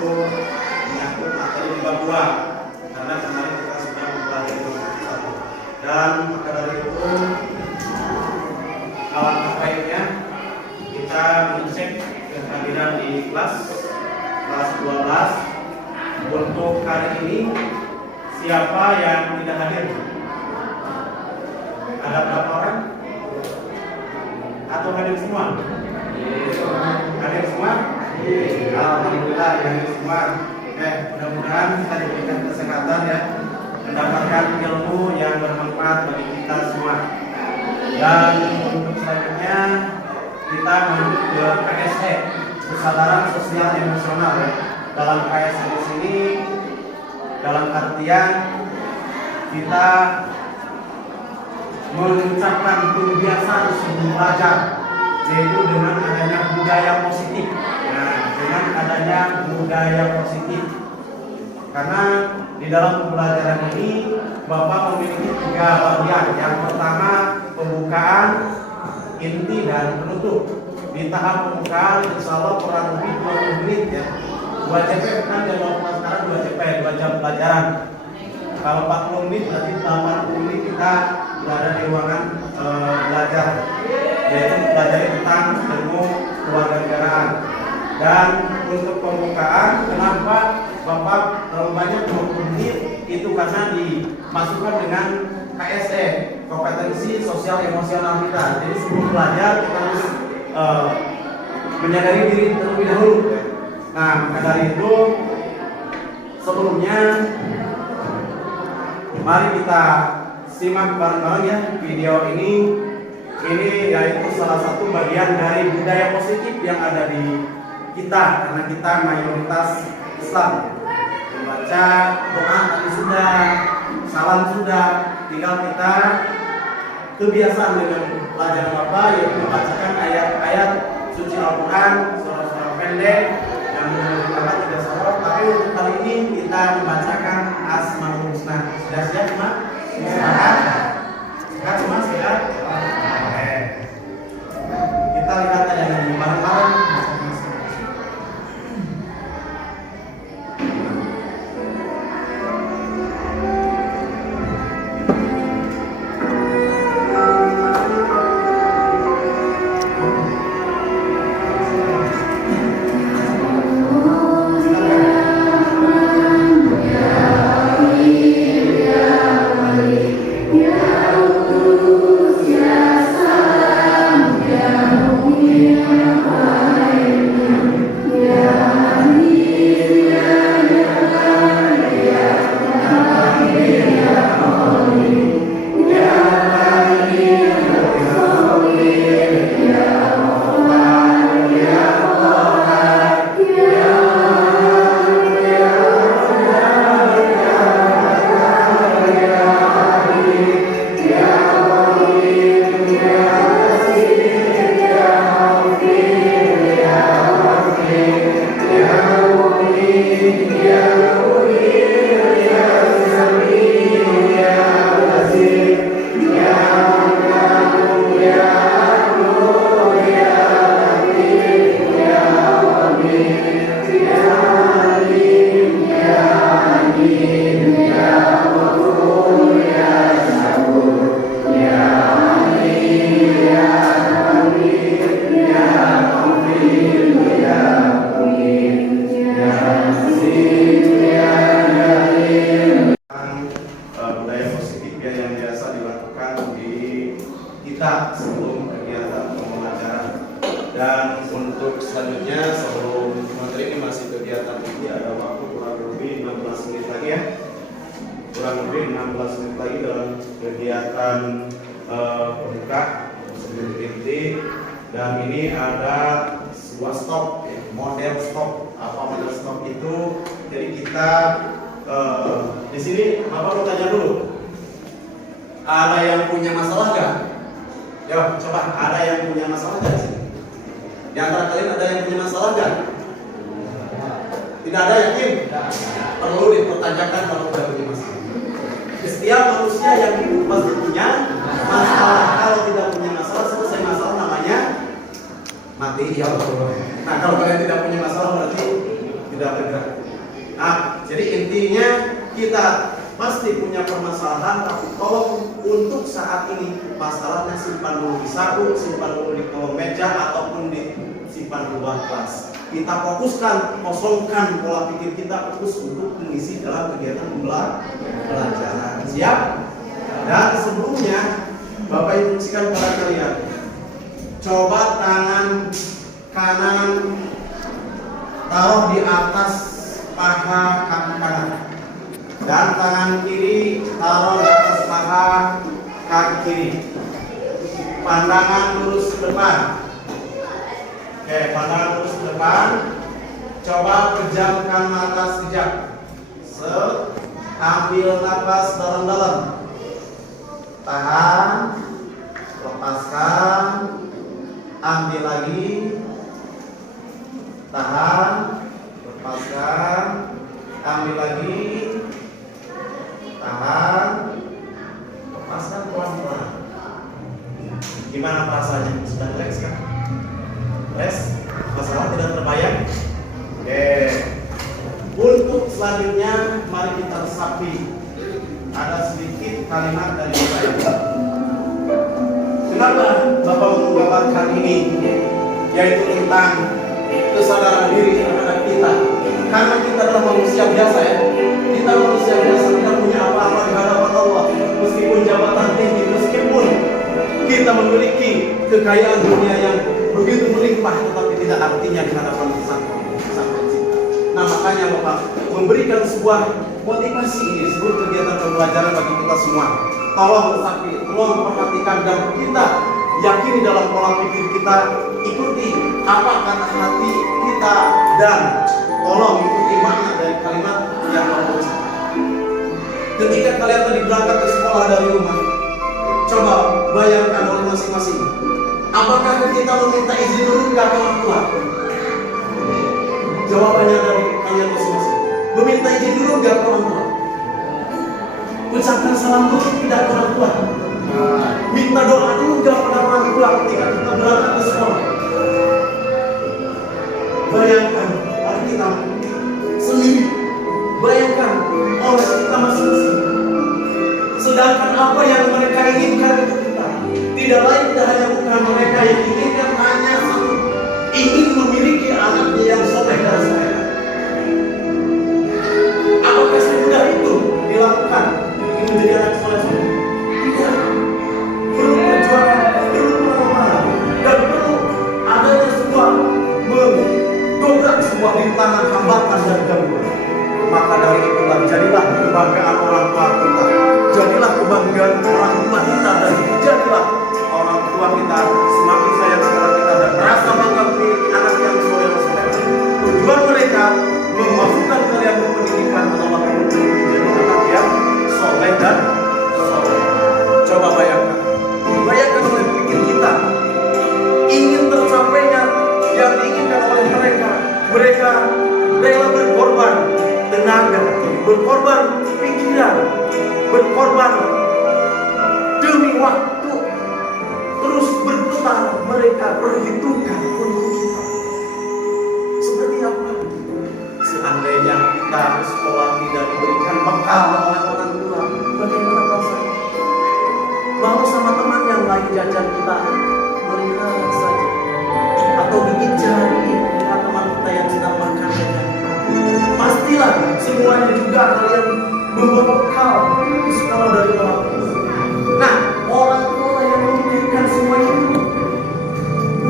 menyangkut materi bab 2 karena kemarin kita sudah mempelajari bab 1. Dan maka dari itu alangkah baiknya kita mengecek kehadiran di kelas 12. Untuk kali ini siapa yang tidak hadir? Ada berapa orang? Atau hadir semua? Hadir semua? Alhamdulillah hadir semua. Oke, mudah-mudahan kita diberikan kesehatan ya, mendapatkan ilmu yang bermanfaat bagi kita semua. Dan untuk selanjutnya kita menuju ke KSE, kesadaran sosial emosional ya. Dalam KSE di sini dalam artian kita mengucapkan kebiasaan sebelum belajar, yaitu dengan adanya budaya positif. Nah, dengan adanya budaya positif, karena di dalam pembelajaran ini Bapak memiliki 3 bagian. Yang pertama pembukaan, inti, dan penutup. Di tahap pembukaan insya Allah kurang lebih 20 menit ya. 2 CP kan jadwal kelas sekarang 2 CP, 2 jam pelajaran. Kalau 40 menit berarti 80 menit kita berada di ruangan belajar, yaitu belajar tentang ilmu kewarganegaraan. Dan untuk pembukaan, kenapa Bapak terlalu banyak 20 menit? Itu karena dimasukkan dengan KSE, kompetensi sosial emosional kita. Jadi sebelum belajar kita harus menyadari diri terlebih dahulu. Nah, maka dari itu sebelumnya mari kita simak bareng-bareng ya video ini. Ini yaitu salah satu bagian dari budaya positif yang ada di kita, karena kita mayoritas Islam. Membaca doa tadi sudah, salam sudah, tinggal kita kebiasaan dengan pelajaran Bapak yaitu membacakan ayat-ayat suci Al-Quran, surah-surah pendek yang menurut tidak sorot. Tapi untuk kali ini kita membacakan Asmaul Husna. Sudah siap Mak? Silakan. Silakan Mak, silakan. Oke. Kita lihat aja yang bareng-bareng. Dan untuk selanjutnya sebelum materi ini masih kegiatan ini ada waktu kurang lebih 16 menit lagi ya, kurang lebih 16 menit lagi dalam kegiatan pembuka sebelum inti. Dan ini ada sebuah stop ya, model stop. Apa model stop itu? Jadi kita di sini Bapak mau tanya dulu, ada yang punya masalah nggak? Yo, coba ada yang punya masalah nggak sih? Di antara kalian ada yang punya masalah nggak? Tidak ada, yakin? Perlu dipertanyakan kalau tidak punya masalah. Setiap manusia yang hidup pasti punya masalah. Kalau tidak punya masalah, selesai masalah namanya mati. Ya Allah. Nah, kalau kalian tidak punya masalah berarti sudah bergerak. Nah, jadi intinya kita pasti punya permasalahan, tapi tolong untuk saat ini masalahnya simpan dulu di saku, simpan dulu di kolom meja ataupun disimpan di bawah kelas. Kita fokuskan, kosongkan pola pikir kita, fokus untuk mengisi dalam kegiatan pembelajaran. Siap? Dan sebelumnya Bapak instruksikan pada kalian, coba tangan kanan taruh di atas paha kaki kanan, dan tangan kiri taruh di atas paha kaki kiri. Pandangan lurus ke depan. Oke, pandangan lurus ke depan. Coba pejamkan mata sekejap. Ambil nafas dalam-dalam. Tahan. Lepaskan. Ambil lagi. Tahan. Lepaskan. Ambil lagi. Tahan. Lepaskan pelan-pelan. Gimana perasaannya? Sudah relax kan? Relax? Masalah tidak terbayang? Oke. Untuk selanjutnya, mari kita resapi. Ada sedikit kalimat dari saya. Kenapa Bapak menggambarkan ini? Yaitu tentang kesadaran diri terhadap kita. Karena kita adalah manusia biasa ya. Kita manusia biasa, tidak punya apa-apa di hadapan Allah. Meskipun jabatan tinggi, meskipun kita memiliki kekayaan dunia yang begitu melimpah, tetapi tidak artinya di hadapan Sang Pencipta. Nah, makanya Bapak memberikan sebuah motivasi ini, sebuah kegiatan pembelajaran bagi kita semua. Tolong resapi, tolong perhatikan, dan kita yakini dalam pola pikir kita, ikuti apa kata hati kita, dan tolong ikuti makna dari kalimat yang Bapak ucapkan. Ketika kalian tadi berangkat ke sekolah dari rumah, coba bayangkan oleh masing-masing, apakah kita meminta izin dulu ke orang tua? Jawabannya dari kalian masing-masing. Meminta izin dulu ke orang tua? Ucapkan salam dulu tidak ke orang tua? Minta doa dulu ke orang tua ketika kita berangkat ke sekolah? Bayangkan hari kita sendiri, bayangkan oleh kita masing-masing. Sedangkan apa yang mereka inginkan untuk kita, tidak lain tidak hanya bukan mereka yang inginkan, hanya satu, ingin memiliki anaknya yang soleh dan soleh. Apakah semudah itu dilakukan? Ingin menjadi anak soleh? Tidak. Perlu perjuangan, perlu pengorbanan, dan perlu adanya sebuah mendobrak sebuah rintangan, hambatan dan gangguan. Maka dari itulah jadilah kebanggaan orang tua kita, jadilah kebanggaan orang tua kita, dan jadilah orang tua kita semakin sayang kepada kita dan merasa bangga memiliki anak yang soleh-soleh. Tujuan mereka memasukkan kalian ke pendidikan adalah untuk menjadi anak yang soleh dan soleh. Coba bayangkan oleh pikir kita, ingin tercapainya yang diinginkan oleh mereka. Mereka rela berkorban tenaga, berkorban pikiran, berkorban demi waktu, terus berputar. Mereka perhitungkan untuk kita. Seperti apa? Seandainya kita sekolah tidak diberikan bekal oleh orang tua, bagaimana rasanya? Mau sama teman yang lain jajan kita melihat saja, atau gigit jari teman kita yang sedang makan jajan. Pastilah semuanya juga kalian membawa bekal di sekolah dari orang tua. Nah, orang tua yang memikirkan semua itu,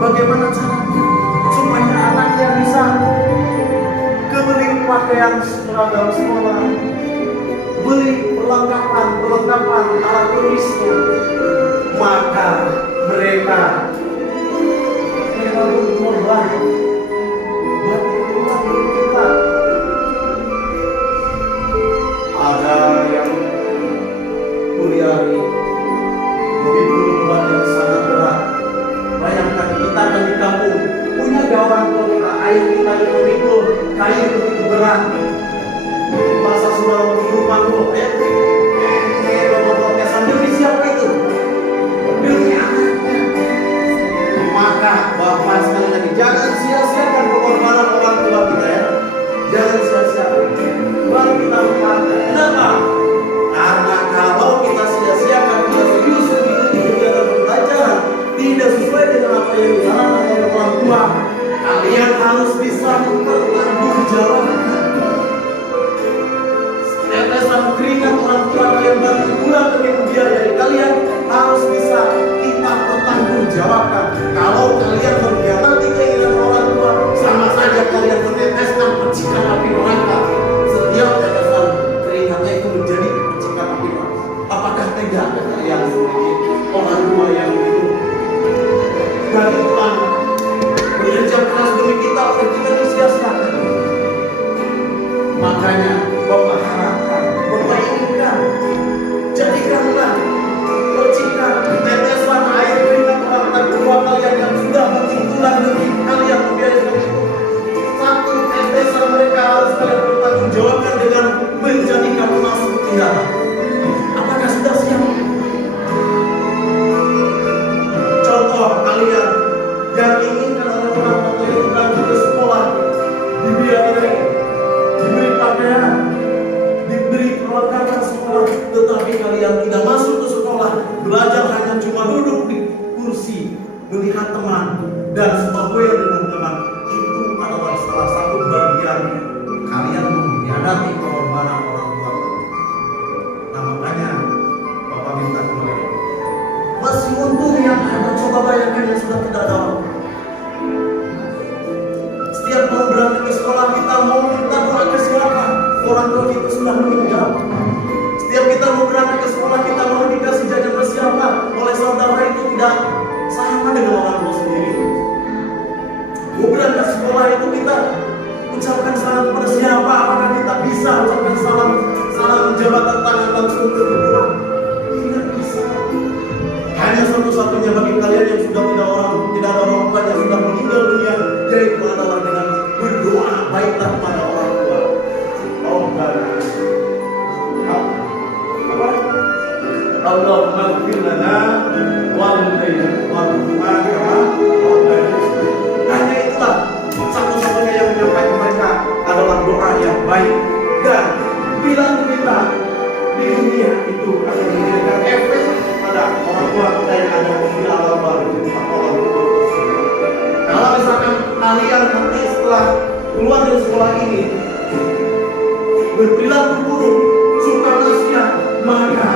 bagaimana caranya supaya anaknya bisa beli pakaian seragam sekolah, beli perlengkapan alat tulisnya, maka mereka berkorban buat kita. Ada yang kuliah begitu beban yang sangat berat. Bayangkan kita kan di kampung punya orang tua kita, ayah kita yang memikul kayu begitu berat. Masa sudah berumah dulu, bapak demi siapa itu? Demi anaknya. Maka bapak sekali lagi jangan sia-siakan pengorbanan orang tua kita ya. Jangan bisa mempertanggungjawabkan tetesan keringat orang tua kalian bantu pulang demi membiayai kalian, harus bisa kita pertanggungjawabkan. Kalau kalian mengkhianati keinginan orang tua, sama saja kalian meneteskan percikan api neraka. Setiap tetesan keringatnya itu menjadi percikan api neraka. Apakah tega kalian memiliki orang tua yang begitu bantuan bekerja keras demi kita, oleh kita disia-siakan? Makanya Bapak harapkan, Bapak inginkan, jadikanlah percikan tetesan air keringat orang tua kalian yang sudah bertulang demi kalian membiayai itu. Satu tetesan mereka harus kalian bertanggungjawabkan dengan menjadikan emas mutiara. Apakah sudah siap? Contoh kalian yang inginkan oleh orang tua itu lanjut ke sekolah, dibiayai, diberi pakaian, diberi perlengkapan sekolah, tetapi kalian tidak masuk ke sekolah, belajar hanya cuma duduk di kursi, melihat teman, dan bergoyang dengan teman. Itu adalah salah satu bagian kalian mengkhianati pengorbanan orang tua. Nah, makanya Bapak minta kepada masih untung yang ada, coba bayangkan yang sudah tidak ada. Setiap mau berangkat ke sekolah, kita mau minta doa ke siapa? Orang tua kita sudah meninggal. Setiap kita mau berangkat ke sekolah, kita mau dikasih jajan ke siapa? Oleh saudara itu tidak sama dengan orang tua sendiri. Mau berangkat sekolah itu kita ucapkan salam kepada siapa? Apakah kita bisa ucapkan salam jabatan tangan langsung ke kedua? Tidak bisa. Hanya satu-satunya bagi kalian yang sudah tidak ada orang tua yang sudah meninggal dunia, yaitu adalah dengan berdoa baiklah pada orang tua. Allahumma ighfir lana walidayna warhamhuma kama rabbayana. Hanya itulah satu-satunya yang menyampaikan mereka adalah doa yang baik. Dan bila kita di dunia itu akan memberikan efek pada orang tua kita yang ada di alam baru atau alam baru. Kalau misalkan kalian nanti setelah keluar dari sekolah ini berperilaku buruk, suka maksiat, maka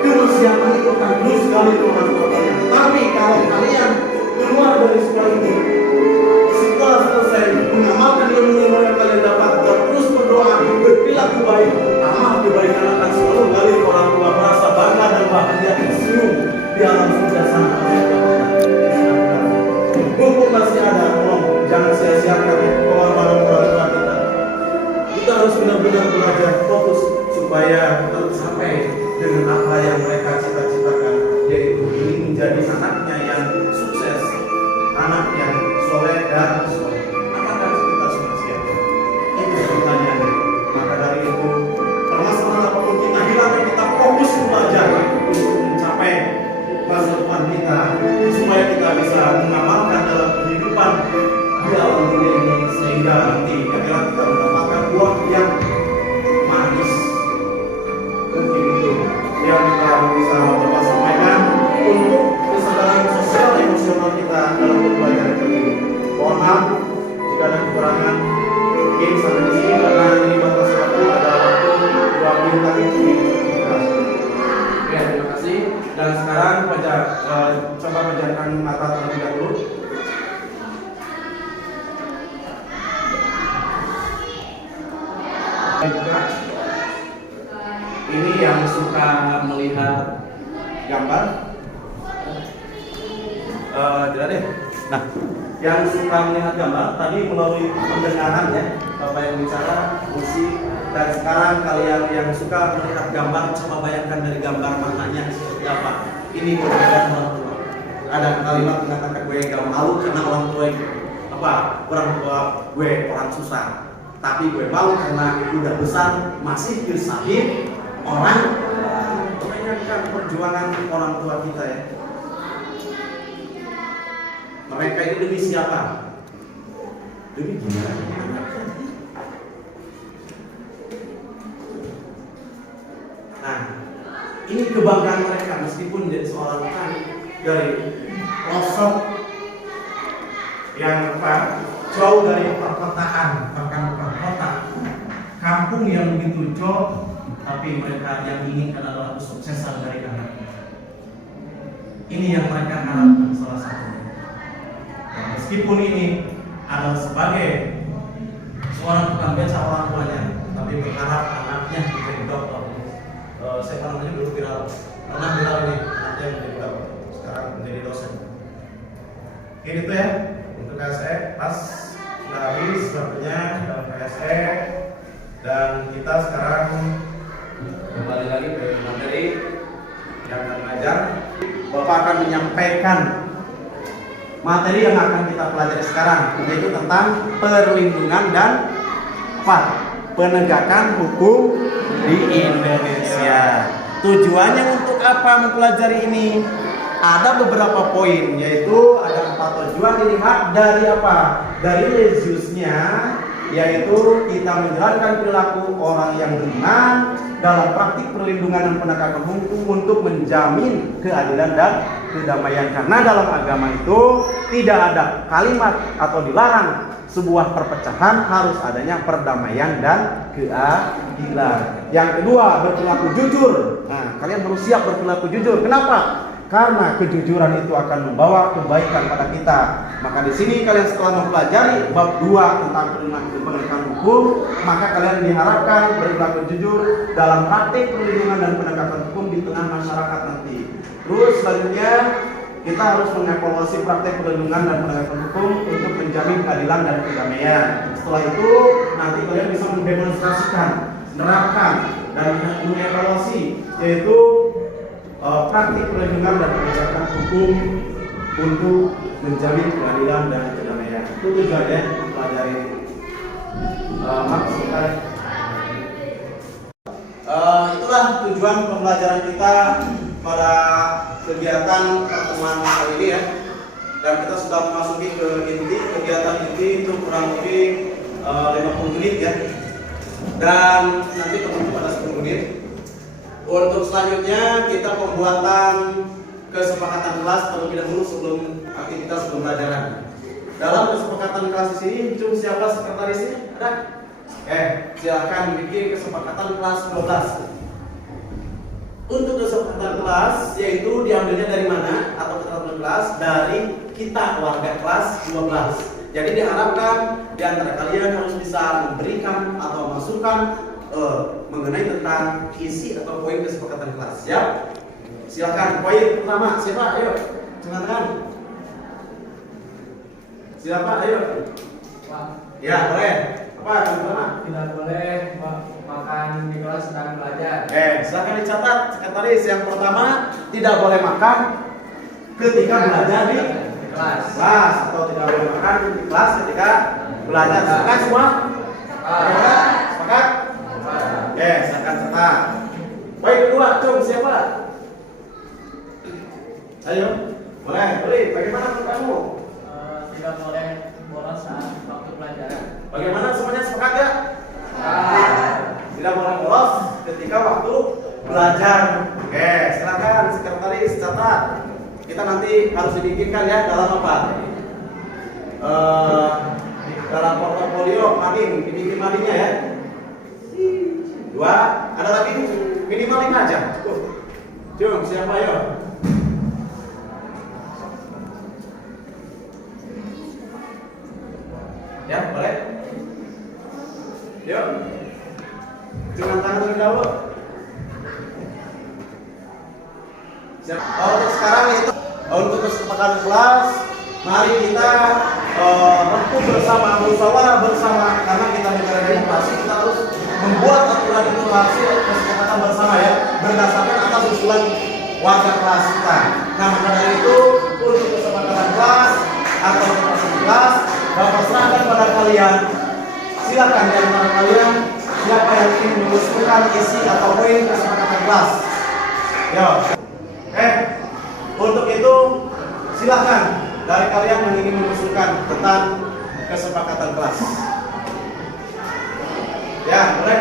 kemaksiatan itu akan terus sekali ke orang tua kalian. Tapi kalau kalian keluar dari sekolah ini, setelah selesai mengamalkan ilmu yang kalian dapat dan terus berdoa, berperilaku baik, amal kebaikan akan selalu mengalir ke orang tua, merasa bangga dan bahagia tersenyum di alam surga sana. Mumpung masih ada, tolong jangan sia-siakan pengorbanan orang tua kita. Kita harus benar-benar belajar fokus supaya tercapai dengan apa yang mereka cita-citakan, yaitu ingin menjadi anaknya yang sukses, anak yang soleh dan soleh. Apakah kita sudah siap? Itu pertanyaannya. Maka dari itu, permasalahan apapun kita hilangkan, kita fokus belajar untuk mencapai masa depan kita, supaya kita bisa mengamalkan dalam kehidupan di alam dunia ini, sehingga nanti akhirnya kita mendapatkan buah yang manis. Mungkin itu yang kita bisa Bapak sampaikan untuk kesadaran sosial emosional kita dalam pembelajaran ini. Mohon maaf jika ada kekurangan. Mungkin sampai di sini karena ini batas waktu, ada waktu 2 bintang itu. Ya, terima kasih. Dan sekarang coba pejamkan mata terlebih dahulu. Ini yang suka melihat gambar, tidak deh. Nah, yang suka melihat gambar tadi melalui pendengaran ya, Bapak yang bicara musik. Dan sekarang kalian yang suka melihat gambar, coba bayangkan dari gambar maknanya seperti apa. Ini perbedaan orang tua. Ada kalimat mengatakan gue gak malu karena orang tua orang tua gue orang susah. Tapi gue malu karena udah besar masih nyusahin orang. Bayangkan perjuangan orang tua kita ya. Mereka itu demi siapa? Demi gimana? Nah, ini kebanggaan mereka meskipun jadi seorang anak dari pelosok yang jauh dari papan perkotaan, bahkan bukan kota, kampung yang begitu jauh, tapi mereka yang inginkan adalah kesuksesan dari anak. Ini yang mereka harapkan salah satunya. Nah, meskipun ini adalah sebagai seorang tukang beca orang tuanya, tapi berharap anaknya menjadi dokter. Saya namanya dulu viral, pernah viral ini, anaknya menjadi dokter, sekarang menjadi dosen. Ini tuh ya, untuk KSE pas sudah habis waktunya dalam KSE, dan kita sekarang kembali lagi ke materi yang akan belajar. Bapak akan menyampaikan materi yang akan kita pelajari sekarang, yaitu tentang perlindungan dan penegakan hukum di Indonesia. Tujuannya untuk apa mempelajari ini? Ada beberapa poin, yaitu ada 4 tujuan dilihat dari apa? Dari leziusnya, yaitu kita menjalankan perilaku orang yang beriman dalam praktik perlindungan dan penegakan hukum untuk menjamin keadilan dan kedamaian. Karena dalam agama itu tidak ada kalimat atau dilarang sebuah perpecahan, harus adanya perdamaian dan keadilan. Yang kedua, berperilaku jujur. Nah, kalian harus siap berperilaku jujur. Kenapa? Karena kejujuran itu akan membawa kebaikan pada kita. Maka di sini kalian setelah mempelajari bab 2 tentang penegakan hukum, maka kalian diharapkan berperilaku jujur dalam praktik perlindungan dan penegakan hukum di tengah masyarakat nanti. Terus selanjutnya kita harus mengevaluasi praktik perlindungan dan penegakan hukum untuk menjamin keadilan dan kedamaian. Setelah itu nanti kalian bisa mendemonstrasikan, menerapkan dan mengevaluasi, yaitu praktik perlindungan dan penegakan hukum untuk menjamin keadilan dan kedamaian. Itu tujuannya pelajari maksudnya. Itulah tujuan pembelajaran kita pada kegiatan pertemuan kali ini ya. Dan kita sudah memasuki ke inti. Kegiatan inti itu kurang lebih 50 menit ya. Dan nanti penutup pada 10 menit. Untuk selanjutnya kita pembuatan kesepakatan kelas terlebih dahulu sebelum aktivitas pembelajaran. Dalam kesepakatan kelas di sini, cum siapa sekretarisnya? Ada? Silakan bikin kesepakatan kelas 12. Untuk kesepakatan kelas, yaitu diambilnya dari mana? Atau kesepakatan kelas dari kita warga kelas 12. Jadi diharapkan di antara kalian harus bisa memberikan atau masukan mengenai tentang isi atau poin kesepakatan kelas. Siap? Silakan. Poin pertama siapa? Ayo, silakan. Siapa? Ayo. Ya, boleh. Apa yang pertama? Tidak boleh makan di kelas sedang belajar. Silakan dicatat sekretaris. Yang pertama, tidak boleh makan ketika belajar di kelas atau tidak boleh makan di kelas ketika belajar. Sepakat semua? Sepakat? Silakan catat. Poin kedua, cum siapa? Ayo, boleh. Bagaimana menurut kamu? Tidak boleh bolos saat waktu pelajaran. Bagaimana semuanya sepakat ya? Tidak boleh bolos ketika waktu belajar. Silakan sekretaris catat. Kita nanti harus dibikinkan ya dalam apa? Dalam portofolio mading, dibikin madingnya ya. 2, ada lagi minimal 5 aja. Cukup. Siapa ayo? Ya, boleh. Yuk. Dengan tangan terlebih dahulu. Siap. Untuk sekarang itu untuk kesepakatan kelas, mari kita rempuk bersama, musyawarah bersama, karena kita negara demokrasi, kita harus membuat aturan itu hasil kesepakatan bersama ya, berdasarkan atas usulan warga kelas kita. Nah, maka dari itu untuk kesepakatan kelas atau kesepakatan kelas, Bapak serahkan pada kalian. Silakan di antara kalian siapa yang ingin mengusulkan isi atau poin kesepakatan kelas. Yo. Untuk itu silakan dari kalian yang ingin mengusulkan tentang kesepakatan kelas. Ya, boleh.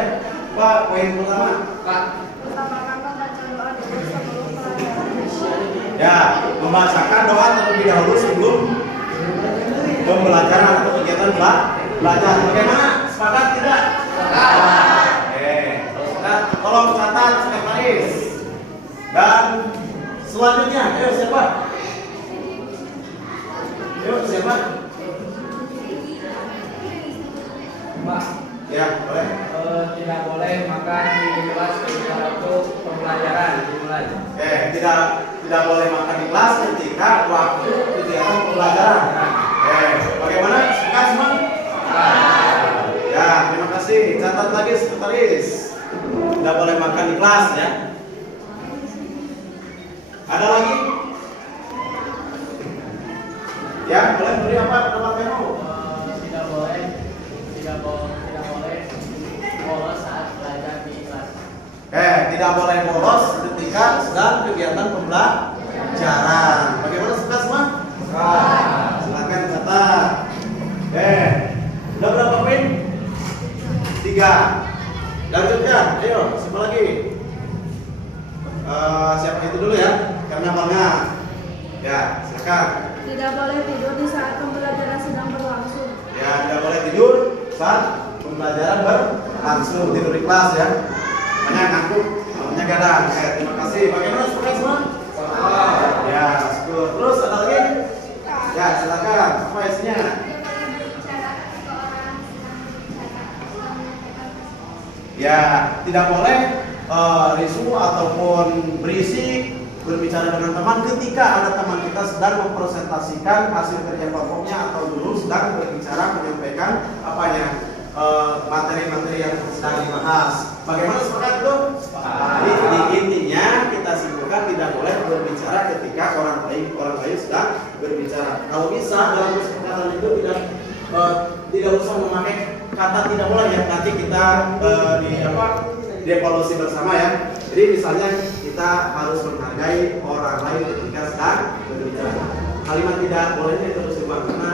Pak, poin pertama. Pak. Utamakan membaca doa dulu sebelum pelajaran. Ya, membacakan doa terlebih dahulu sebelum pembelajaran atau kegiatan belajar. Bagaimana? Sepakat tidak? Sepakat. Oke, kalau sepakat, tolong catat sekretaris. Dan selanjutnya, ayo siapa? Ayo siapa? Pak, Ya, boleh. tidak boleh makan di kelas ketika waktu pembelajaran dimulai. Tidak boleh makan di kelas ketika waktu kegiatan pembelajaran. Bagaimana? Sepakat semua? Ya, terima kasih. Catat lagi sekretaris. Tidak boleh makan di kelas ya. Ada lagi? Ya, boleh beri apa? Tempat menu. Tidak boleh bolos saat belajar di kelas. Tidak boleh bolos ketika sedang kegiatan pembelajaran. Bagaimana sepakat semua? Silakan catat. Udah berapa poin? 3. Lanjutkan. Ayo, siapa lagi? Siapa itu dulu ya? Karena banyak. Ya, silakan. Tidak boleh tidur di saat pembelajaran sedang berlangsung. Ya, tidak boleh tidur saat pembelajaran berlangsung. Tidur di kelas ya. Banyak ngantuk, malamnya gadang. Terima kasih. Bagaimana sepakat semua? Ya, syukur. Terus ada lagi? Ya, silakan. Apa isinya? Ya, tidak boleh risu ataupun berisik berbicara dengan teman ketika ada teman kita sedang mempresentasikan hasil kerja kelompoknya atau dulu sedang berbicara menyampaikan materi-materi yang sedang dibahas. Bagaimana sepakat itu? Jadi intinya kita simpulkan tidak boleh berbicara ketika orang lain sedang berbicara. Kalau bisa dalam kesepakatan itu tidak usah memakai kata tidak boleh ya. Nanti kita dievaluasi bersama ya. Jadi misalnya kita harus menghargai orang lain ketika sedang berbicara. Kalimat tidak bolehnya itu harus dibuang karena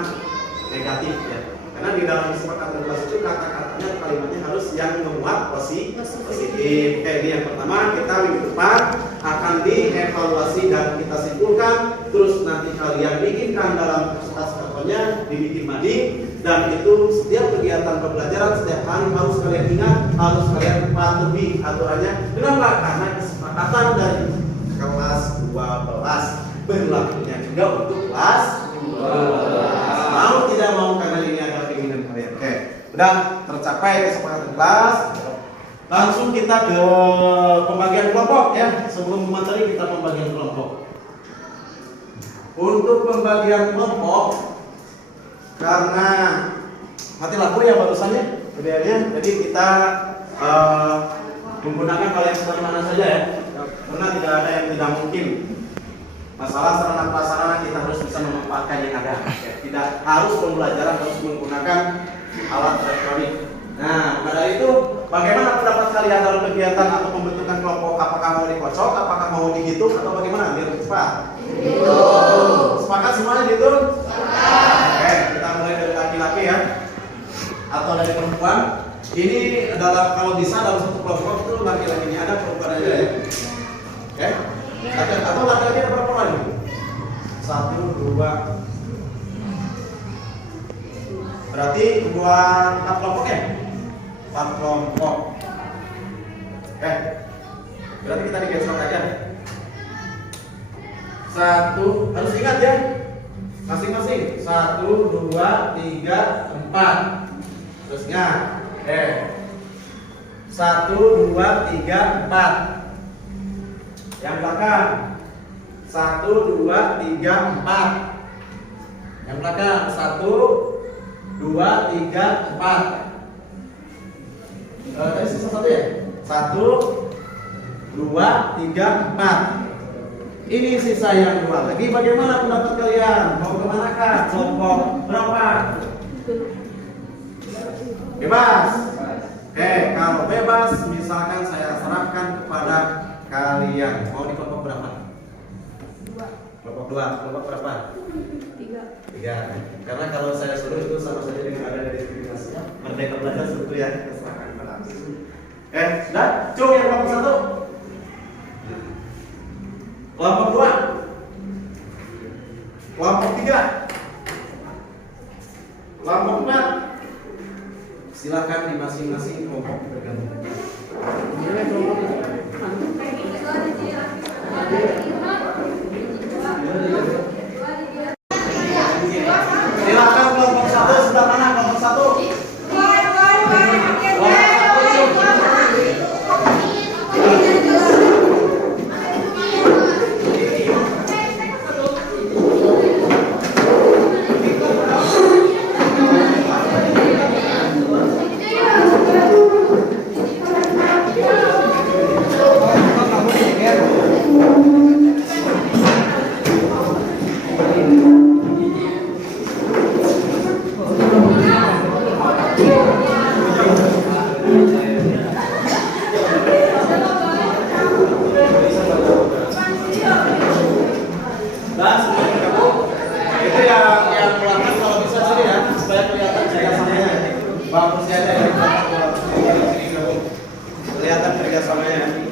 negatif ya. Karena di dalam kesepakatan kelas itu kata-katanya kalimatnya harus yang memuat positif. Oke, ini yang pertama, kita minggu depan akan dievaluasi dan kita simpulkan. Terus nanti kalian bikinkan dalam kertas-kertasnya, dibikin mading, dan itu setiap kegiatan pembelajaran setiap hari harus kalian ingat, harus kalian patuhi aturannya. Kenapa? Karena kesepakatan dari kelas 12 berlakunya juga untuk kelas 12. Mau tidak mau karena ini adalah keinginan kalian. Oke, udah tercapai kesepakatan kelas. Langsung kita ke pembagian kelompok ya. Sebelum materi kita pembagian kelompok. Untuk pembagian kelompok, karena mati lampu ya barusannya, idealnya. Jadi kita menggunakan hal yang sederhana saja ya. Karena tidak ada yang tidak mungkin. Masalah sarana prasarana kita harus bisa memanfaatkan yang ada. Tidak harus pembelajaran harus menggunakan alat elektronik. Nah, pada itu bagaimana pendapat kalian dalam kegiatan atau pembentukan kelompok? Apakah mau dikocok, apakah mau dihitung, atau bagaimana? Biar cepat. Sepakat semuanya dihitung? Oke, kita mulai dari laki-laki ya, atau dari perempuan. Ini adalah kalau bisa dalam satu kelompok itu laki-lakinya ada, perempuan aja ya. Oke? Atau laki-laki ada berapa lagi? 1, 2. Berarti 4 kelompok ya? 4 kelompok. Berarti kita digeser aja. 1, harus ingat ya. Masing-masing. 1, 2, 3, 4. Terus ingat. 1, 2, 3, 4. Yang belakang 1, 2, 3, 4. Yang belakang 1, 2, 3, 4. Tadi sisa 1 ya? 1, 2, 3, 4. Ini sisa yang 2 lagi. Bagaimana pendapat kalian? Mau kemana kah? Kelompok berapa? Bebas. Kalau bebas, misalkan saya serahkan kepada kalian, mau di kelompok berapa? 2. Kelompok 2, kelompok berapa? 3. Karena kalau saya suruh itu sama saja dengan ada diskriminasi. Merdeka belajar sebetulnya ya, kita serahkan kepada sudah? Cung yang kelompok 1. Kelompok 2. Kelompok 3. Silakan di masing-masing kelompok bergabung. Silakan kelompok 1 sebelah mana? Kelompok 1. Dan sebelum bergabung, itu yang belakang kalau bisa sini ya, supaya kelihatan kerjasamanya. Bagus aja ya, sini gabung, kelihatan kerjasamanya.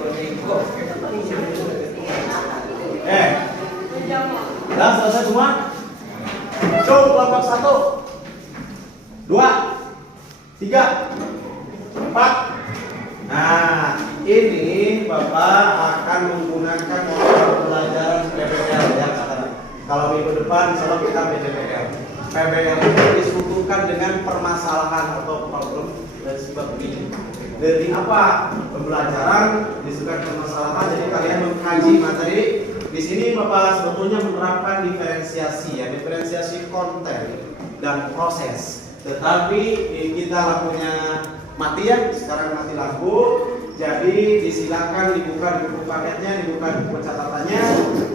Dan selesai semua. Show kelompok 1, 2, 3, 4. Nah, ini Bapak akan menggunakan pembelajaran PBL ya. Kalau minggu depan insya Allah kita PJPL. PBL itu disebutkan dengan permasalahan atau problem dan sebab ini. Dari apa? Pembelajaran disebutkan permasalahan. Jadi kalian mengkaji materi. Di sini Bapak sebetulnya menerapkan diferensiasi ya, diferensiasi konten dan proses. Tetapi kita punya mati ya, sekarang mati lampu. Jadi disilakan dibuka buku paketnya, dibuka buku catatannya,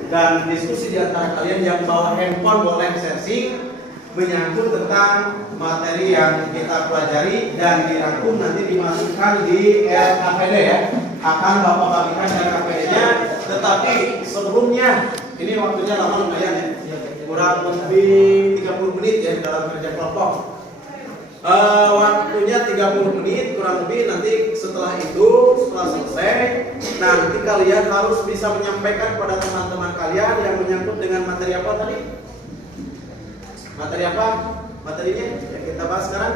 dan diskusi di antara kalian yang bawa handphone boleh sharing menyangkut tentang materi yang kita pelajari dan dirangkum nanti dimasukkan di LKPD ya. Akan Bapak bagikan LKPD-nya, tetapi sebelumnya ini waktunya lama lumayan ya. Kurang lebih 30 menit ya dalam kerja kelompok. Waktunya 30 menit kurang lebih. Nanti setelah selesai nanti kalian harus bisa menyampaikan kepada teman-teman kalian yang menyangkut dengan materi apa tadi? Materi apa? Materinya yang kita bahas sekarang?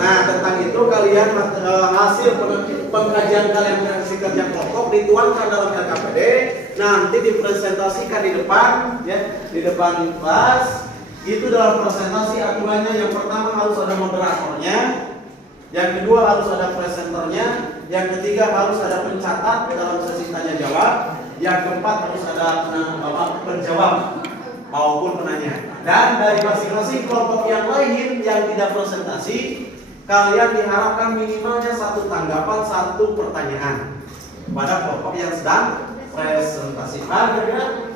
Nah, tentang itu kalian hasil pengkajian kalian versi kerja kelompok dituangkan dalam LKPD, nanti dipresentasikan di depan ya, di depan kelas. Itu dalam presentasi aturannya, yang pertama harus ada moderatornya, yang kedua harus ada presenternya, yang ketiga harus ada pencatat dalam sesi tanya jawab, yang keempat harus ada penjawab maupun penanya. Dan dari masing-masing kelompok yang lain yang tidak presentasi, kalian diharapkan minimalnya 1 tanggapan, 1 pertanyaan pada kelompok yang sedang presentasi. Kira-kira?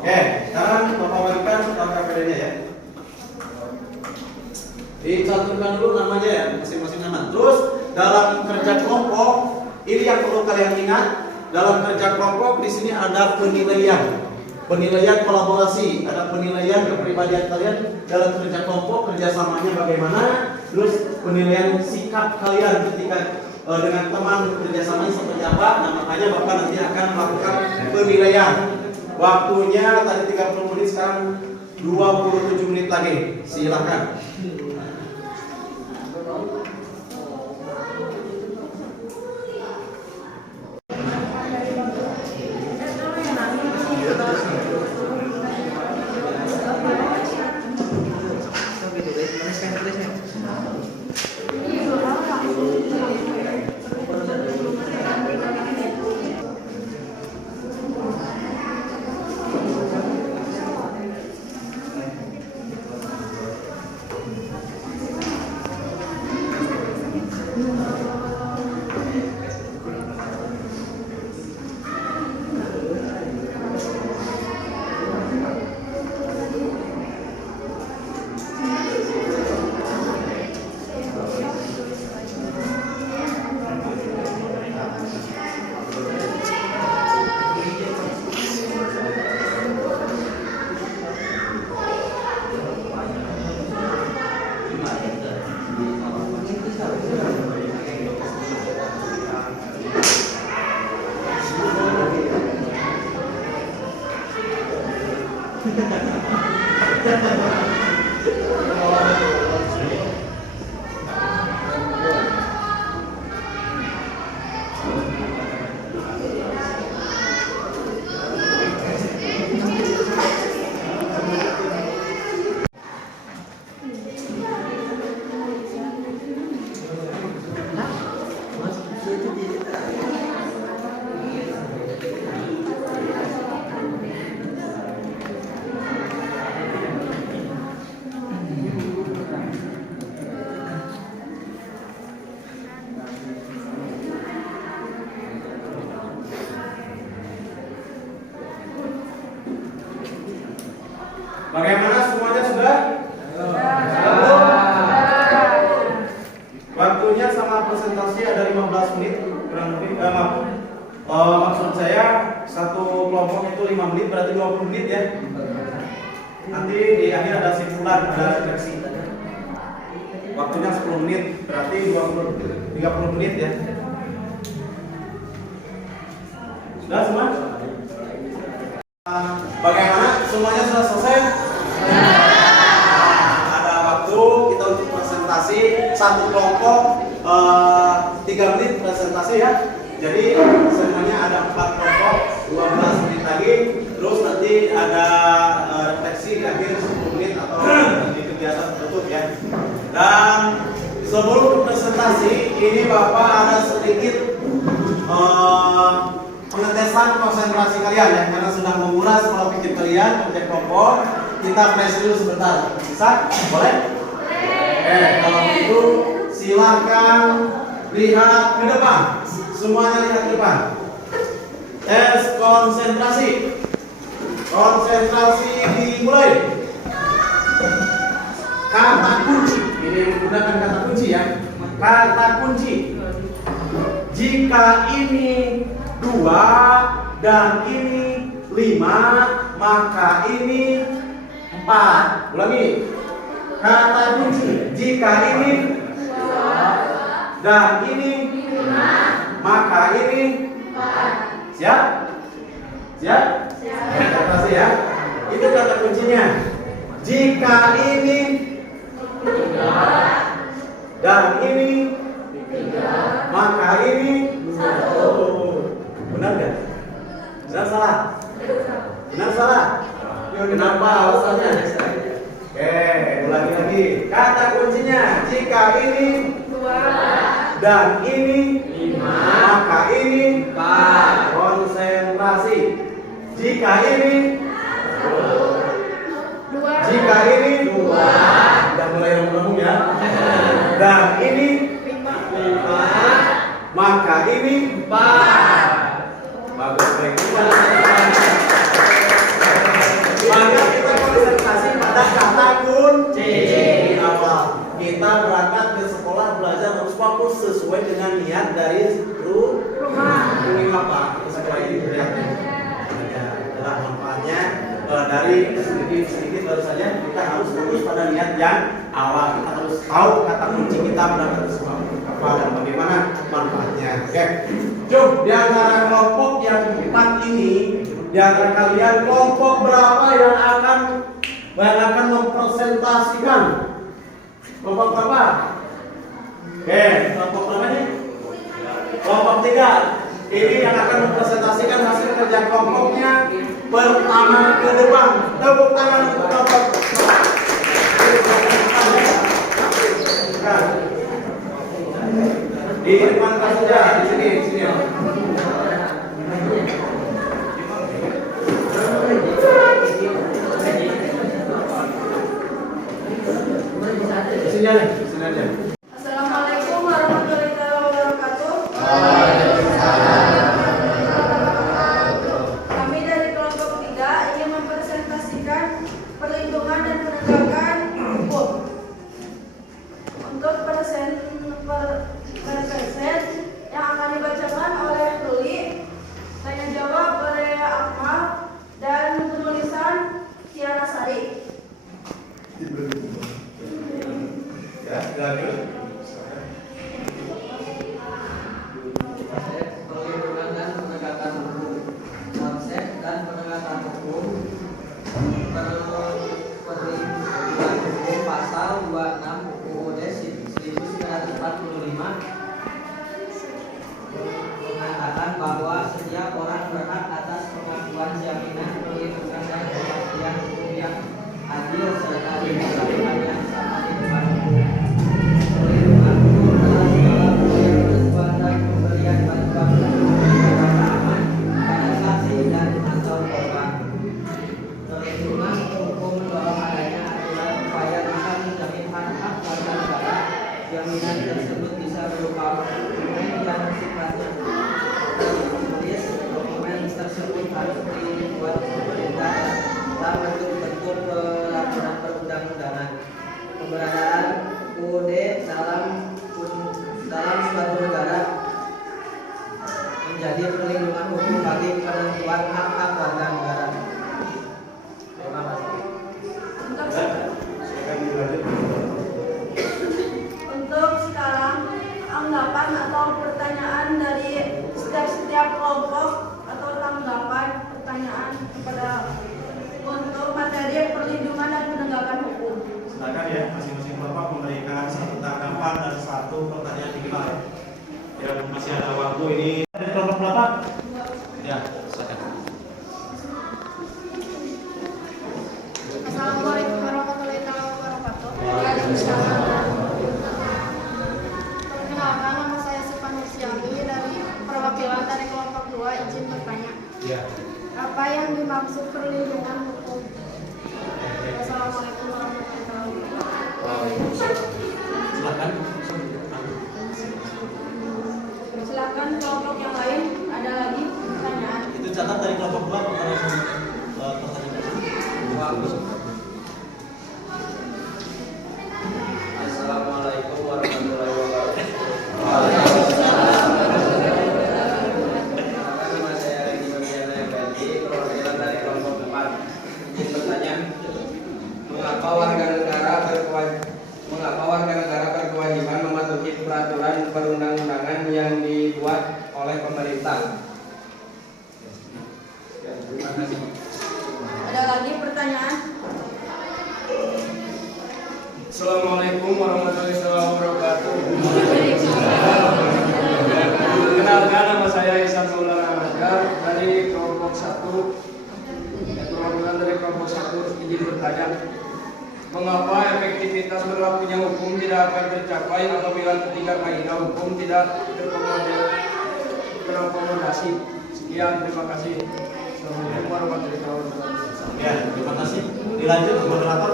Oke, sekarang Bapak bagikan LKPD-nya ya. Dicantumkan dulu namanya ya, masing-masing nama. Terus dalam kerja kelompok, ini yang perlu kalian ingat. Dalam kerja kelompok di sini ada penilaian. Penilaian kolaborasi, ada penilaian kepribadian kalian dalam kerja kelompok, kerjasamanya bagaimana. Terus penilaian sikap kalian ketika dengan teman kerjasamanya seperti apa. Nah, makanya Bapak nanti akan melakukan penilaian. Waktunya tadi 30 menit, sekarang 27 menit lagi. Silakan. saya satu kelompok itu 5 menit berarti 20 menit ya. Nanti di akhir ada simpulan, ada refleksi. Waktunya 10 menit berarti 30 menit ya. Sudah semua? Bagaimana? Semuanya sudah selesai? Ada waktu kita untuk presentasi satu kelompok 3 menit presentasi ya. Jadi semuanya ada 4 kelompok 12 menit lagi. Terus nanti ada refleksi di akhir 10 menit atau di kegiatan tertutup ya. Dan sebelum presentasi ini Bapak ada sedikit pengetesan konsentrasi kalian ya, karena sudah menguras pola pikir kalian kerja kelompok. Kita flash dulu sebentar, bisa? Boleh? Kalau begitu silakan lihat ke depan. Semuanya lihat ke depan. Tes konsentrasi. Konsentrasi dimulai. Kata kunci. Ini menggunakan kata kunci ya. Kata kunci. Jika ini 2 dan ini 5, maka ini 4. Ulangi. Kata kunci. Jika ini 2 dan ini 5, maka ini 4. Siap? Siap? Siap ya. Itu kata kuncinya. Jika ini 2 dan ini 3, maka ini 1. Benar gak? Benar salah? Benar salah? Kenapa alasannya? Ulangi lagi. Kata kuncinya, jika ini 2 dan ini 5, maka ini 4. Konsentrasi. Jika ini 2, jika ini 2, udah mulai ngomong ya. Dan ini 5, maka ini 4. Bagus, baik. Maka kita konsentrasi pada kata kunci. Awal kita berangkat ke sekolah belajar harus fokus sesuai dengan niat dari rumah. Ini apa? Sekolah ini berarti adalah manfaatnya dari sedikit baru saja kita harus fokus pada niat yang awal. Kita harus tahu kata kunci kita berangkat ke sekolah apa dan bagaimana manfaatnya. Oke. Jom, di antara kelompok yang 4 ini, di antara kalian kelompok berapa yang akan mempresentasikan? Kelompok berapa? Oke, kelompok berapa nih? Kelompok 3. Ini yang akan mempresentasikan hasil kerja kelompoknya pertama ke depan. Tepuk tangan untuk kelompok. Di depan kelas saja, di sini. Sini aja. Assalamualaikum warahmatullahi wabarakatuh. Kami dari kelompok 3 ingin mempresentasikan perlindungan dan penegakan hukum. Untuk present yang akan dibacakan oleh Ruli, tanya jawab oleh Akmal, dan penulisan Tiara Sari. Perlindungan dan penegakan hukum. Konsep dan penegakan hukum. Perlindungan hukum pasal 26 UUD 1945 mengatakan bahwa setiap orang berhak atas pengakuan jaminan perlindungan dan kepastian hukum yang adil serta diperlakukan yang sama di depan hukum. Perlindungan hukum adalah segala upaya penentuan dan pemberian bantuan hukum kepada aman pada saksi dan atau korban. Perlindungan hukum mendorong adanya aturan upaya bisa menjamin hak-hak warga negara. Jaminan tersebut bisa berupa dokumen yang sifatnya tertulis. Dokumen tersebut harus dibuat pemerintah dalam bentuk peraturan perundang-undangan. Keberadaan UUD dalam suatu negara menjadi perlindungan hukum bagi penentuan hak-hak warga negara. Terima kasih. Untuk sekarang, anggapan atau pertanyaan dari setiap kelompok atau tanggapan pertanyaan kepada untuk materi perlindungan dan penegakan hukum. Silakan ya, masing-masing kelompok memberikan satu tanggapan dan satu pertanyaan digital. Ya, masih ada waktu ini. Dari kelompok berapa? Ya, silakan. Assalamualaikum warahmatullahi wabarakatuh. Perkenalkan, nama saya Sipan Husyami dari perwakilan dari kelompok 2. Izin bertanya. Ya. Apa yang dimaksud perlindungan hukum? Assalamualaikum warahmatullahi wabarakatuh. Silakan. Silakan kelompok yang lain, ada lagi pertanyaan. Itu catat dari kelompok 2 pertanyaan. Assalamualaikum warahmatullahi wabarakatuh. Nama saya Reni Bagiana Effendi, perwakilan dari kelompok 4. Izin bertanya, mengapa warga negara berkewajiban mematuhi peraturan perundang-undangan yang dibuat oleh pemerintah? Terima kasih. Ada lagi pertanyaan? Assalamualaikum warahmatullahi wabarakatuh. Kenalkan, nama saya Ihsan Maulana Raja dari kelompok 1. Perwakilan dari kelompok 1 izin bertanya, mengapa efektivitas berlakunya hukum tidak akan tercapai apabila ketiga kaidah hukum tidak terakomodasi? Sekian, terima kasih. Assalamualaikum warahmatullahi wabarakatuh. Ya, terima kasih. Dilanjut moderator.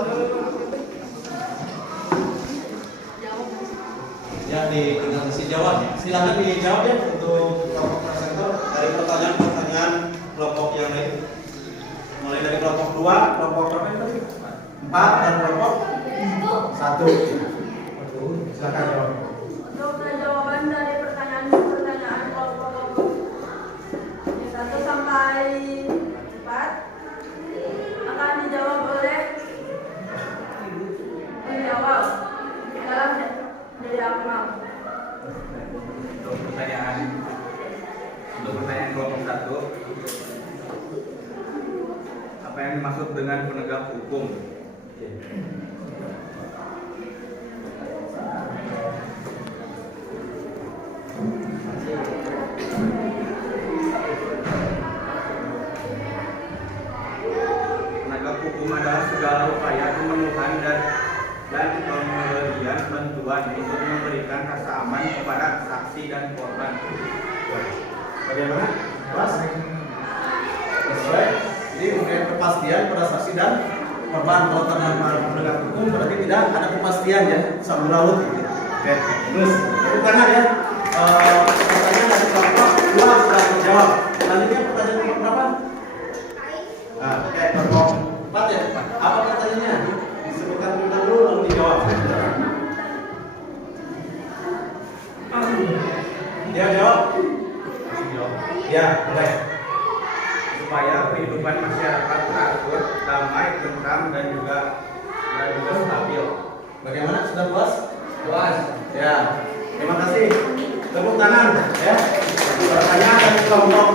Ya, tinggal sesi jawab. Silakan dijawab ya untuk kelompok presenter dari pertanyaan-pertanyaan kelompok yang lain. Mulai dari kelompok 2, kelompok berapa ini tadi? 4 dan kelompok 1. Silakan jawab. Untuk jawaban dari pertanyaan kelompok 1 sampai 4 akan dijawab oleh penjawab adalah dari Akmal. Untuk pertanyaan kelompok 1, apa yang dimaksud dengan penegak hukum? Penegak hukum adalah segala upaya pemenuhan dan pemberian bantuan untuk memberikan rasa aman kepada saksi dan korban. Bagaimana? Pas? Sesuai. Jadi memberikan kepastian pada saksi dan korban. Kalau terdapat penegak hukum berarti tidak ada kepastian ya, sambung laut. Oke, terus tepuk tangan ya. Pertanyaan dari kelompok 2 sudah terjawab. Selanjutnya pertanyaan kelompok berapa? Nah, oke, kelompok 4 ya. Apa pertanyaannya? Disebutkan terlebih dahulu lalu dijawab. Ya, jawab. Ya, boleh. Supaya kehidupan masyarakat teratur, damai, tentram, dan juga stabil. Bagaimana? Sudah puas? Puas. Ya, terima kasih. Tepuk tangan ya. Pertanyaan dari kelompok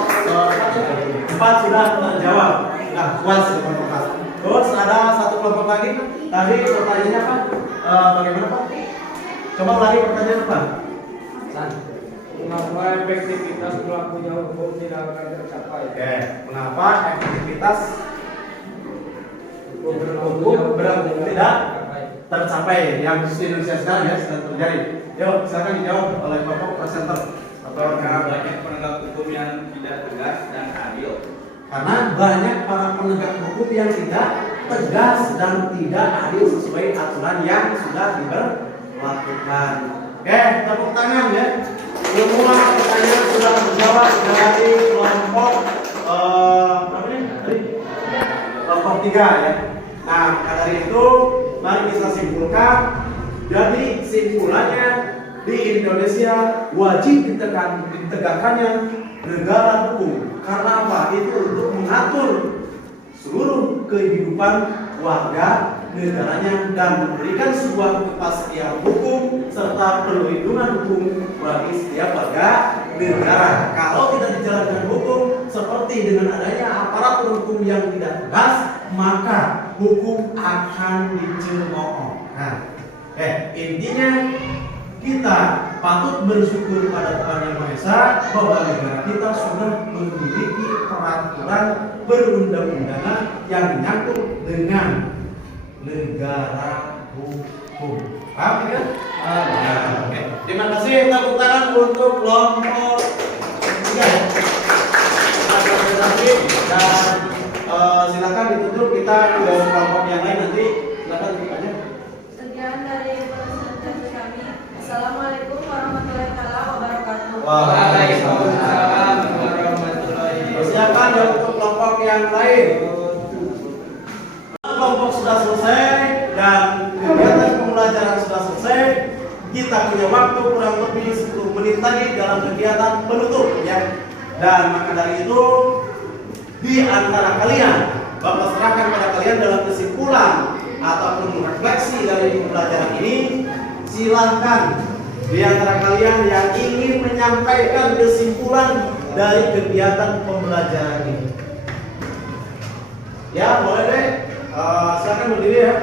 4 sudah terjawab. Sudah puas di kelompok 4. Terus ada satu kelompok lagi. Tadi pertanyaannya apa? Bagaimana Pak? Coba lagi pertanyaan apa? Mengapa efektivitas berlakunya hukum tidak akan tercapai? Oke, mengapa efektivitas hukum tidak tercapai yang di Indonesia sekarang ya sedang terjadi? Yuk, silakan dijawab oleh kelompok presenter. Karena banyak penegak hukum yang tidak tegas dan adil. Karena banyak para penegak hukum yang tidak tegas dan tidak adil sesuai aturan yang sudah diberlakukan. Oke, tepuk tangan ya. Semua pertanyaan sudah terjawab dari kelompok berapa nih? Kelompok 3 ya. Nah, maka dari itu mari kita simpulkan. Jadi simpulannya di Indonesia wajib ditegakkannya negara hukum. Karena apa? Itu untuk mengatur seluruh kehidupan warga negaranya dan memberikan sebuah kepastian hukum serta perlindungan hukum bagi setiap warga negara. Kalau tidak dijalankan hukum seperti dengan adanya aparatur hukum yang tidak tegas, maka hukum akan dicemooh. Nah, intinya kita patut bersyukur pada Tuhan Yang Maha Esa bahwa negara kita sudah memiliki peraturan perundang-undangan yang menyangkut dengan negara hukum. Paham tidak? Oke. Terima kasih, tepuk tangan untuk kelompok 3. Dan silakan ditutup, kita ke kelompok yang lain nanti. Silakan ditanya. Sekian dari presentasi kami. Assalamualaikum warahmatullahi wabarakatuh. Waalaikumsalam warahmatullahi Silakan ya untuk kelompok yang lain. Kelompok sudah selesai dan kegiatan pembelajaran sudah selesai. Kita punya waktu kurang lebih 10 menit lagi dalam kegiatan penutup ya. Dan maka dari itu di antara kalian, Bapak serahkan pada kalian dalam kesimpulan ataupun refleksi dari pembelajaran ini. Silahkan di antara kalian yang ingin menyampaikan kesimpulan dari kegiatan pembelajaran ini. Ya, boleh deh. Silakan berdiri ya.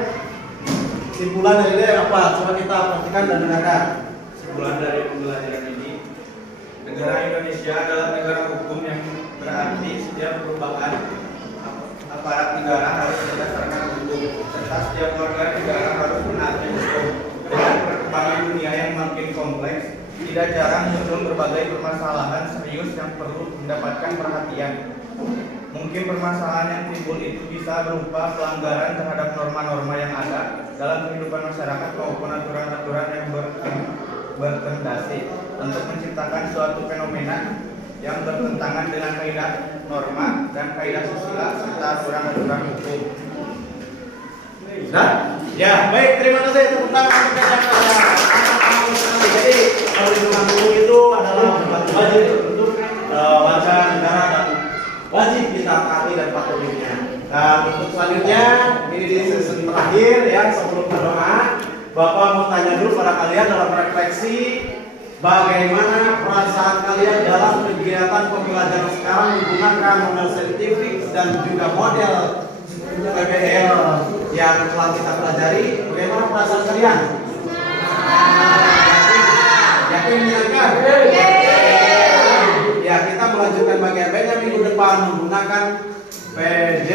Kesimpulan dari dia apa? Coba kita perhatikan dan dengarkan. Kesimpulan dari pembelajaran ini, negara Indonesia adalah negara hukum yang berarti setiap perubahan aparat negara harus berdasarkan hukum, serta setiap warga negara harus menaati hukum. Dengan perkembangan dunia yang makin kompleks, tidak jarang muncul berbagai permasalahan serius yang perlu mendapatkan perhatian. Mungkin permasalahan yang timbul itu bisa berupa pelanggaran terhadap norma-norma yang ada dalam kehidupan masyarakat maupun aturan-aturan yang bertendasi untuk menciptakan suatu fenomena yang bertentangan dengan kaidah norma dan kaidah susila serta aturan-aturan hukum. Nah, ya baik, terima kasih tepuk tangan untuk kerjanya. Jadi perlindungan hukum itu adalah wajib untuk bangsa negara dan wajib kita taati dan patuhinya. Dan untuk selanjutnya ini di sesi terakhir ya sebelum berdoa, Bapak mau tanya dulu pada kalian dalam refleksi bagaimana perasaan kalian dalam kegiatan pembelajaran sekarang menggunakan model saintifik dan juga model PBL yang telah kita pelajari. Bagaimana perasaan kalian? Yakin menyenangkan? Ya, kita melanjutkan bagian B-nya minggu depan menggunakan PJ,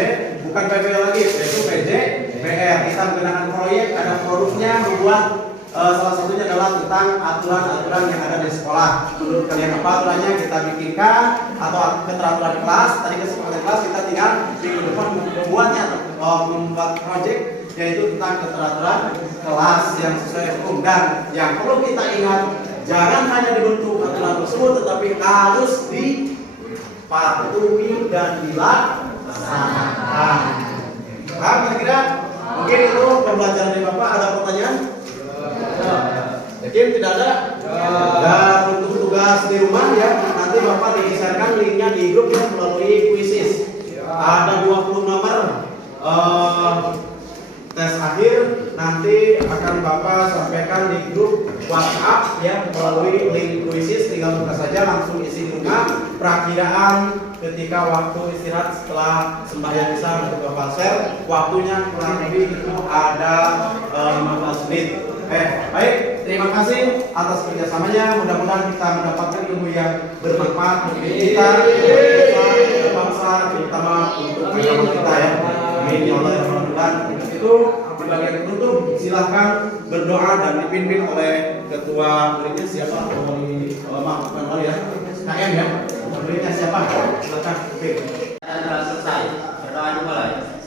bukan PBL lagi, yaitu PJ, BR. Kita menggunakan proyek, ada produknya, membuat salah satunya adalah tentang aturan-aturan yang ada di sekolah. Menurut kalian apa aturannya kita bikinkan atau keteraturan kelas? Tadi kesepakatan kelas kita tinggal minggu depan membuatnya atau membuat proyek yaitu tentang keteraturan kelas yang sesuai hukum. Dan yang perlu kita ingat, jangan hanya dibentuk aturan tersebut, tetapi harus dipatuhi dan dilaksanakan. Paham kira-kira? Mungkin itu pembelajaran dari Bapak. Ada pertanyaan? Yakin tidak ada? Dan untuk tugas di rumah ya, nanti Bapak digeserkan linknya di grup ya melalui quizzes. Ada 20 nomor tes akhir, nanti akan Bapak sampaikan di grup WhatsApp ya melalui link quizzes. Tinggal buka saja, langsung isi di rumah. Perakiraan ketika waktu istirahat setelah sembahyang isya untuk Bapak share, waktunya kurang lebih itu ada 15 menit. Baik, terima kasih atas kerjasamanya. Mudah-mudahan kita mendapatkan ilmu yang bermanfaat bagi kita, bangsa, terutama untuk agama kita ya. Amin ya Allah ya Rabbal. Itu di bagian penutup silahkan berdoa dan dipimpin oleh ketua muridnya siapa? Maaf, bukan wali ya, KM ya. Muridnya siapa? Silakan pimpin. Dan telah selesai. Berdoa dimulai.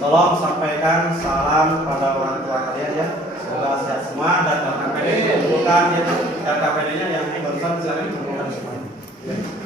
Tolong sampaikan salam pada orang tua kalian ya. bahasa semua data KPD dikumpulkan, data KPD-nya yang barusan misalnya dikumpulkan semua. Ya.